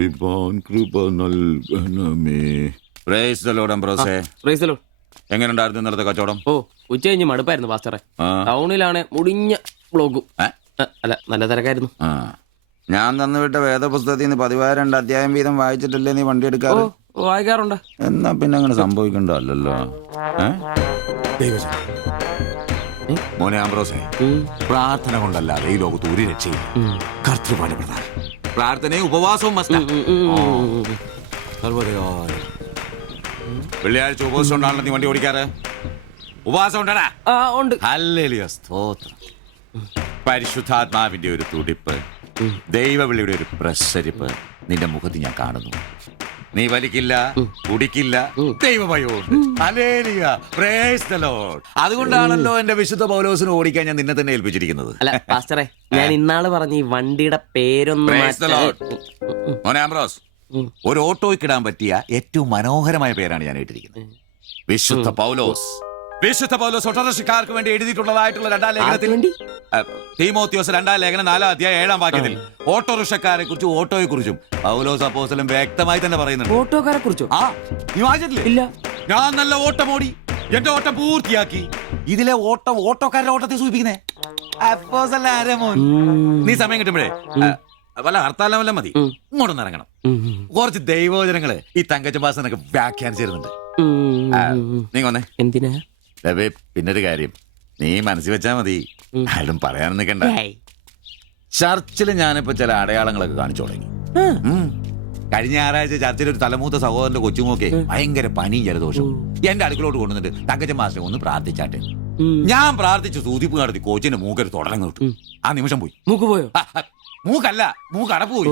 കൃപാൻ കൃപ നൽകണമേ. Praise the Lord അംബ്രോസേ. Praise the Lord. എങ്ങനെയുണ്ടായിരുന്നു ഇന്നലത്തെ കച്ചവടം? ഓ, ഉച്ച കഴിഞ്ഞ് മടുപ്പായിരുന്നു പാസ്റ്ററെ. ടൗണിലാണ് മുടിഞ്ഞ ബ്ലോഗും. അല്ല, നല്ല തിരക്കായിരുന്നു. ഞാൻ തന്നുവിട്ട വേദപുസ്തകത്തിൽ നിന്ന് 12 അധ്യായം വീതം വായിച്ചിട്ടല്ലേ നീ വണ്ടി എടുക്കാറ്? വായിക്കാറുണ്ട്. എന്നാ പിന്നെ അങ്ങനെ സംഭവിക്കണ്ടല്ലോ. മോനെ ആംബ്രോസേ, പ്രാർത്ഥന കൊണ്ടല്ലാതെ ഈ ലോകത്ത് ഒരു രക്ഷയില്ല. കർത്തൃപാല പ്രധാനം. പ്രാർത്ഥനയും ഉപവാസവും വെള്ളിയാഴ്ച ഉപവാസം ഉണ്ടാണല്ലോ നീ വണ്ടി ഓടിക്കാറ്. ഉപവാസം ഉണ്ടടാ? ഉണ്ട്. ഹല്ലേലൂയ, സ്തോത്രം. പരിശുദ്ധാത്മാവിന്റെ ഒരു തുടിപ്പ്, ദൈവവിളിയുടെ ഒരു പ്രസരിപ്പ് നിന്റെ മുഖത്ത് ഞാൻ കാണുന്നു. നീ വലിക്കില്ല, കുടിക്കില്ല, ദൈവഭയമുണ്ട്. Hallelujah, praise the Lord. അതുകൊണ്ടാണല്ലോ എന്റെ വിശുദ്ധ പൗലോസിനെ ഓടിക്കാൻ ഞാൻ നിന്നെ തന്നെ ഏൽപ്പിച്ചിരിക്കുന്നത്. അല്ല പാസ്റ്ററെ, ഞാൻ ഇന്നാള് പറഞ്ഞ ഈ വണ്ടിയുടെ പേരൊന്നും. മോനെ ആംബ്രോസ്, ഒരു ഓട്ടോയ്ക്കിടാൻ പറ്റിയ ഏറ്റവും മനോഹരമായ പേരാണ് ഞാൻ ഇട്ടിരിക്കുന്നത്. വിശുദ്ധ പൗലോസ്. വിശുദ്ധ പൗലോസ് ഓട്ടോറിക്ഷക്കാർക്ക് വേണ്ടി എഴുതിയിട്ടുള്ളതായിട്ടുള്ള 2 ലേഖനത്തിൽ, തീമോത്തിയോസ് 2 ലേഖനം 4 അധ്യായം 7 വാക്യത്തിൽ ഓട്ടോറിക്ഷക്കാരെ കുറിച്ചും ഓട്ടോയെ കുറിച്ചും പൗലോസ് അപ്പോസ്തലൻ വ്യക്തമായി തന്നെ പറയുന്നുണ്ട്. ഓട്ടോക്കാരെ കുറിച്ചോ? നീ വായിച്ചിട്ടില്ലേ? ഇല്ല. ഞാൻ നല്ല ഓട്ടം ഓടി, എന്റെ ഓട്ടം പൂർത്തിയാക്കി. ഇതിലെ ഓട്ടം ഓട്ടോക്കാരുടെ ഓട്ടത്തെ സൂചിപ്പിക്കുന്നേ. നീ സമയം കിട്ടുമ്പോഴേ വല്ല ഹർത്താല വല്ല മതി, ഇങ്ങോട്ടൊന്ന് ഇറങ്ങണം. കുറച്ച് ദൈവവചനങ്ങള് ഈ തങ്കച്ചമ്പാസനൊക്കെ വ്യാഖ്യാനിച്ചിരുന്നുണ്ട്. നീ വന്നേ. എന്തിനാ? പിന്നൊരു കാര്യം നീ മനസ്സിൽ വെച്ചാ മതി, ആരും പറയാൻ നിൽക്കണ്ട. ചർച്ചിൽ ഞാനിപ്പോ ചില അടയാളങ്ങളൊക്കെ കാണിച്ചു തുടങ്ങി. കഴിഞ്ഞ ഞായറാഴ്ച ചർച്ചിൽ ഒരു തലമൂത്ത സഹോദരന്റെ കൊച്ചുമോക്കെ ഭയങ്കര പനിയും ജലദോഷവും എന്റെ അടുക്കളോട്ട് കൊണ്ടുവന്നിട്ട് തങ്കച്ചൻ മാസ്റ്റർ ഒന്ന് പ്രാർത്ഥിച്ചാട്ടെ. ഞാൻ പ്രാർത്ഥിച്ചു സൂതിപ്പ് നടത്തി കോച്ചിന്റെ മൂക്കൊരു തുടരം കിട്ടു. ആ നിമിഷം പോയി. മൂക്ക് പോയോ? മൂക്കല്ല, മൂക്ക് അടപ്പ് പോയി.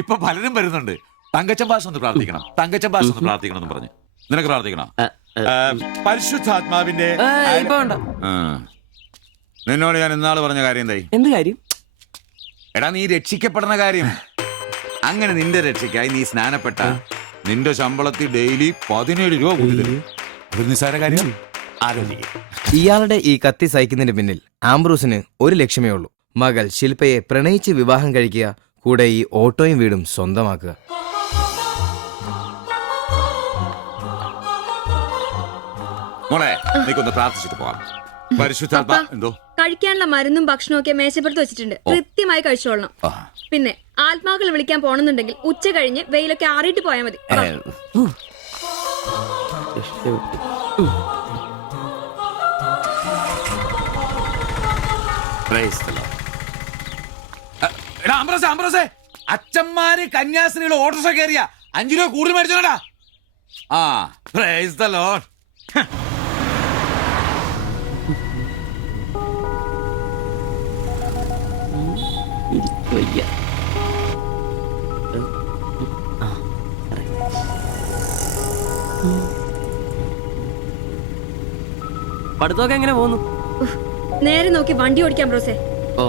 ഇപ്പൊ പലരും വരുന്നുണ്ട്, തങ്കച്ചൻ ഭാഷ ഒന്ന് പ്രാർത്ഥിക്കണം, തങ്കച്ചൻ ഭാഷ ഒന്ന് പ്രാർത്ഥിക്കണം എന്ന് പറഞ്ഞു. നിനക്ക് പ്രാർത്ഥിക്കണം? പരിശുദ്ധാത്മാവിന്റെ. നിന്നോട് ഞാൻ ഇന്നാള് പറഞ്ഞ കാര്യം എന്തായി? എന്ത് കാര്യം? എടാ, നീ രക്ഷിക്കപ്പെടുന്ന കാര്യം. അങ്ങനെ നിന്റെ രക്ഷയ്ക്കായി നീ സ്നാനപ്പെട്ട നിന്റെ ശമ്പളത്തിൽ ഡെയിലി 17 രൂപ കൂടി തരും. ഒരു നിസ്സാര കാര്യം ആലോചിക്കും. ഇയാളുടെ ഈ കത്തി സഹിക്കുന്നതിന് പിന്നിൽ ആംബ്രൂസിന് ഒരു ലക്ഷ്യമേ ഉള്ളൂ: മകൾ ശില്പയെ പ്രണയിച്ച് വിവാഹം കഴിക്കുക, കൂടെ ഈ ഓട്ടോയും വീടും സ്വന്തമാക്കുക. മോളെ, നീക്കൊന്ന് പ്രാർത്ഥിച്ചിട്ട് പോവാം. പരിശുദ്ധാത്മാ. എന്തോ? കഴിക്കാനുള്ള മരുന്നും ഭക്ഷണവും ഒക്കെ മേശപ്പുറത്ത് വെച്ചിട്ടുണ്ട്, കൃത്യമായി കഴിച്ചോളണം. പിന്നെ ആത്മാക്കൾ വിളിക്കാൻ പോണെന്നുണ്ടെങ്കിൽ ഉച്ച കഴിഞ്ഞ് വെയിലൊക്കെ ആറിയിട്ട് പോയാൽ മതി. അച്ഛന്മാര് കന്യാസ്ത്രീകൾ ഓട്ടോറിക്ഷ കയറിയ 5 രൂപ കൂടുതൽ മേടിച്ചോടാ. Price the Lord. പഠിത്തമൊക്കെ എങ്ങനെ പോകുന്നു? നേരെ നോക്കി വണ്ടി ഓടിക്കാൻ ബ്രോസേ. ഓ,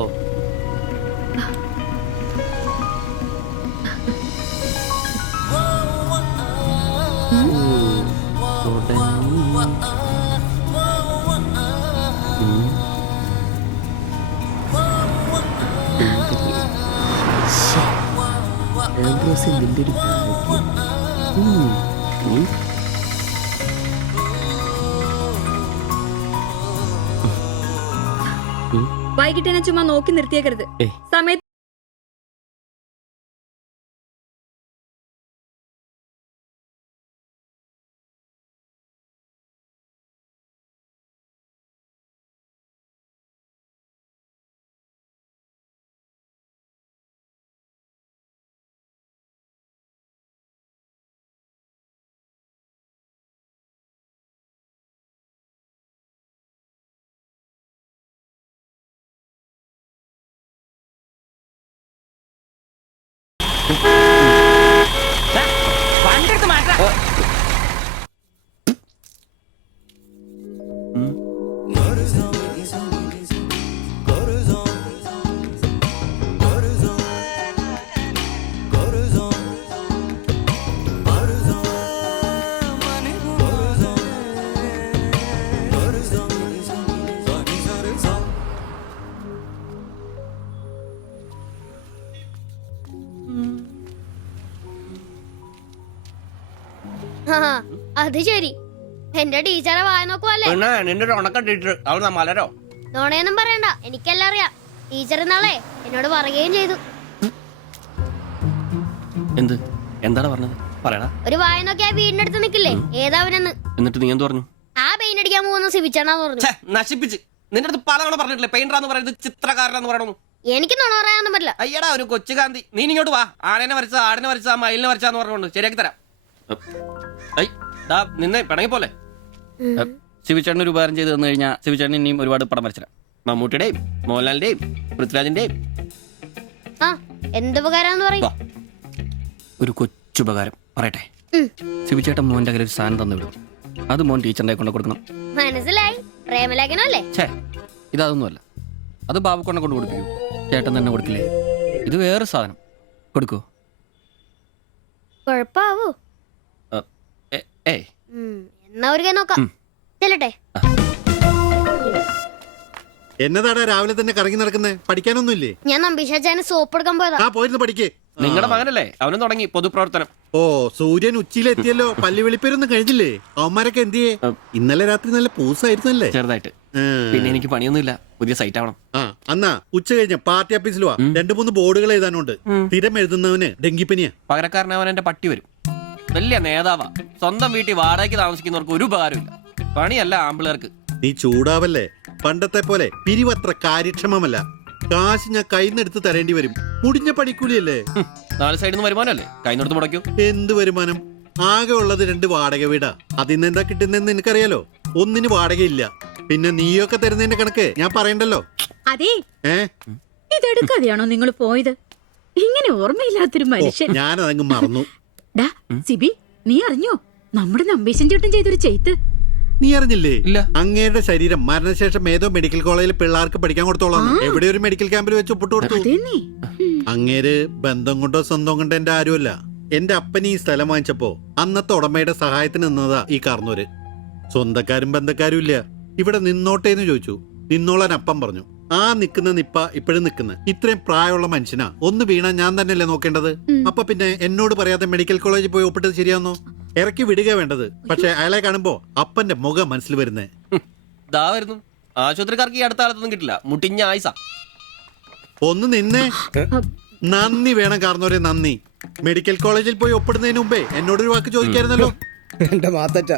വൈകിട്ട് എന്നെ ചുമ്മാ നോക്കി നിർത്തിയേക്കരുത്. സമയത്ത് വണ്ടിയെടുത്ത് മാറ്റാ. അത് ശരി. എന്റെ ടീച്ചറെ വായ നോക്കുവല്ലേ? പിന്നെ നിന്റെ ഒരു ഉണക്ക ടീച്ചർ അവൾ മലരോ? നോണയൊന്നും പറയണ്ട, എനിക്കെല്ലാം അറിയാം. ടീച്ചർ നാളെ എന്നോട് പറയുകയും ചെയ്തു. എന്ത്? എന്താണ് പറഞ്ഞത്? പറയടാ. ഒരു വായ നോക്കി ആ വീടിന്റെ അടുത്ത് നിക്കില്ലേ, ഏതാവനെന്ന്. എന്നിട്ട് നീ എന്ത് പറഞ്ഞു? ആ പെയിന്റ് അടിക്കാൻ പോകുന്ന സിബിച്ചാണെന്ന് പറഞ്ഞു. നശിപ്പിച്ച്. നിന്റെ അടുത്ത് പലതവണ പറഞ്ഞിട്ടില്ലേ പെയിന്ററാന്ന് പറയുന്നത് ചിത്രകാരനാന്ന് പറയണു. എനിക്ക് നുണ പറയാനൊന്നും പറ്റില്ല. അയ്യടാ ഒരു കൊച്ചു കാന്തി. നീ ഇങ്ങോട്ട് വാ. ആനനെ വരച്ച, ആടിനെ വരച്ച, മയിലിനെ വരച്ചാന്ന് പറഞ്ഞുകൊണ്ട് ശരിയാക്കി തരാം. നിന്നെ പിണങ്ങി പോലെ. ശിവചേട്ടൻ ഒരു ഉപകാരം ചെയ്ത് തന്നു കഴിഞ്ഞാൽ ശിവചേട്ടൻ ഇനിയും ഒരുപാട് പടം വരച്ചിടാം. മമ്മൂട്ടിയുടെയും മോഹൻലാലിന്റെയും പൃഥ്വിരാജിന്റെയും. ആ എന്ത് ഉപകാരാന്ന് പറയും? ഒരു കൊച്ചുപകാരം പറയട്ടെ. ശിവചേട്ടൻ മോന്റെ കയ്യിൽ ഒരു സാധനം തന്നു വിടും. അത് മോൻ ടീച്ചറിന്റെ കൊണ്ട് കൊടുക്കണം. മനസ്സിലായി. പ്രേമലേഖനല്ലേ? ഛേ, ഇതൊന്നുമല്ല. അത് ബാബുക്കൊണ്ടെ കൊണ്ട് കൊടുപ്പിക്കൂ. ചേട്ടൻ തന്നെ കൊടുക്കില്ലേ? ഇത് വേറെ സാധനം. കൊടുക്കൂ. കൊഴപ്പാവൂ? ഏയ്. എന്നാ ഒരു കൈ നോക്കാം. ചെല്ലട്ടെ. എന്നതാടാ രാവിലെ തന്നെ കറങ്ങി നടക്കുന്നേ? പഠിക്കാനൊന്നുമില്ലേ? ഞാൻ നമ്പീശാച്ചാന് സോപ്പ് എടുക്കാൻ പോയതാ. ആ പോയിരുന്നു പഠിക്കേ. നിങ്ങളുടെ മകനല്ലേ? അവനും തുടങ്ങി പൊതുപ്രവർത്തനം. ഓ സൂര്യൻ ഉച്ചയിലെത്തിയല്ലോ. പല്ലി വെളിപ്പേരൊന്നും കഴിഞ്ഞില്ലേ? അവന്മാരൊക്കെ എന്ത് ചെയ്യേ? ഇന്നലെ രാത്രി നല്ല പൂസായിരുന്നല്ലേ? ചെറുതായിട്ട്. പിന്നെ എനിക്ക് പണിയൊന്നുമില്ല. പുതിയ സൈറ്റ് ആവണം. ആ എന്നാ ഉച്ച കഴിഞ്ഞ പാർട്ടി ഓഫീസിൽ വാ. 2-3 ബോർഡുകൾ എഴുതാനുണ്ട്. സ്ഥിരം എഴുതുന്നവന് ഡെങ്കിപ്പനിയാ. പകരക്കാരനവൻ എന്റെ പട്ടി വരും. വലിയ നേതാവാ. സ്വന്തം വീട്ടിൽ വാടകയ്ക്ക് താമസിക്കുന്നവർക്ക് ഒരു ഉപകാരമില്ല. പണിയല്ല ആമ്പിളേർക്ക്. നീ ചൂടാവല്ലേ. പണ്ടത്തെ പോലെ പിരിവത്ര കാര്യക്ഷമമല്ല. കാശ് ഞാൻ കൈന്നെടുത്ത് തരേണ്ടി വരും. മുടിഞ്ഞ പണിക്കൂലിയല്ലേ? 4 സൈഡിൽ നിന്ന് വരുമാനമല്ലേ? കൈനോടത്ത് മുടക്കൂ. എന്ത് വരുമാനം? ആകെ ഉള്ളത് 2 വാടക വീടാ. അതിന്ന് എന്താ കിട്ടുന്നെന്ന് നിനക്കറിയാലോ. ഒന്നിന് വാടകയില്ല. പിന്നെ നീയൊക്കെ തരുന്നതിന്റെ കണക്ക് ഞാൻ പറയണ്ടല്ലോ. അതെ, ഇതെടുക്കാതെയാണോ നിങ്ങൾ പോയത്? ഇങ്ങനെ ഓർമ്മയില്ലാത്തൊരു മനുഷ്യൻ. ഞാനതങ്ങ് മറന്നു. ഡാ സിബി, നീ അറിഞ്ഞോ നമ്മുടെ നമ്പീശൻ ചേട്ടൻ ചെയ്തൊരു ചെയ്ത്ത്? നീ അറിഞ്ഞില്ലേ? ഇല്ല. അങ്ങയുടെ ശരീരം മരണശേഷം ഏതോ മെഡിക്കൽ കോളേജിൽ പിള്ളേർക്ക് പഠിക്കാൻ കൊടുത്തോളാം. എവിടെ ഒരു മെഡിക്കൽ ക്യാമ്പിൽ വെച്ച് ഒപ്പിട്ട് കൊടുത്തു. അങ്ങേര് ബന്ധം കൊണ്ടോ സ്വന്തം കൊണ്ടോ എന്റെ ആരുമല്ല. എന്റെ അപ്പൻ ഈ സ്ഥലം വാങ്ങിച്ചപ്പോ അന്നത്തെ ഉടമയുടെ സഹായത്തിന് നിന്നതാ ഈ കാർന്നൂര്. സ്വന്തക്കാരും ബന്ധക്കാരും ഇല്ല. ഇവിടെ നിന്നോട്ടേന്ന് ചോദിച്ചു. നിന്നോളാൻ അപ്പം പറഞ്ഞു. ആ നിക്കുന്ന നിപ്പ ഇപ്പോഴും നിക്കുന്ന. ഇത്രയും പ്രായമുള്ള മനുഷ്യനാ. ഒന്ന് വീണാ ഞാൻ തന്നെയല്ലേ നോക്കേണ്ടത്? അപ്പൊ പിന്നെ എന്നോട് പറയാതെ മെഡിക്കൽ കോളേജിൽ പോയി ഒപ്പിട്ടത് ശരിയാന്നോ? ഇറക്കി വിടുക വേണ്ടത്. പക്ഷെ അയാളെ കാണുമ്പോ അപ്പന്റെ മുഖം മനസ്സിൽ വരുന്നേ. ദാ വരുന്നു. ആശുപത്രിക്കാർക്ക് ഈ അടുത്ത കാലത്തൊന്നും കിട്ടില്ല. മുട്ടിഞ്ഞ ആയിസ. ഒന്ന് നിന്നേ. നന്ദി വേണം കാർന്നോരെ, നന്ദി. മെഡിക്കൽ കോളേജിൽ പോയി ഒപ്പിടുന്നതിന് മുമ്പേ എന്നോടൊരു വാക്ക് ചോദിക്കായിരുന്നല്ലോ. എന്റെ മാത്തച്ച,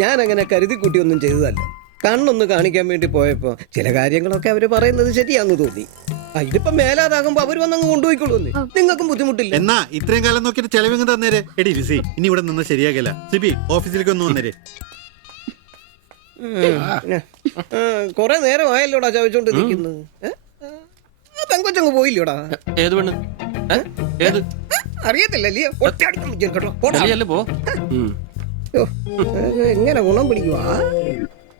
ഞാൻ അങ്ങനെ കരുതി കൂട്ടിയൊന്നും ചെയ്തതല്ല. കണ്ണൊന്ന് കാണിക്കാൻ വേണ്ടി പോയപ്പോ ചില കാര്യങ്ങളൊക്കെ അവര് പറയുന്നത് ശരിയാന്ന് തോന്നി. ഇതിപ്പോ മേലാതാകുമ്പോ അവര് വന്നങ്ങ് കൊണ്ടുപോയിക്കൊള്ളൂന്ന്. നിങ്ങൾക്കും ബുദ്ധിമുട്ടില്ല. എന്നാ ഇത്രയും കാലം നോക്കിയിട്ട് ചെലവിങ് തന്നേരെ. എടി ലിസി, ഇനി ഇവിടെ നിന്ന് ശരിയാകില്ല. സിബി ഓഫീസിലേക്ക് ഒന്ന് വന്നേരെ. കൊറേ നേരം ആയല്ലോടാ ചവച്ചോണ്ട് നിൽക്കുന്നത്. പെങ്കൊച്ചങ്ങ് പോയില്ലോടാ. ഏത് പെണ്ണ്? ഏത്? അറിയത്തില്ലല്ലേ? പോ. എങ്ങനെ ഗുണം പിടിക്കുവാ?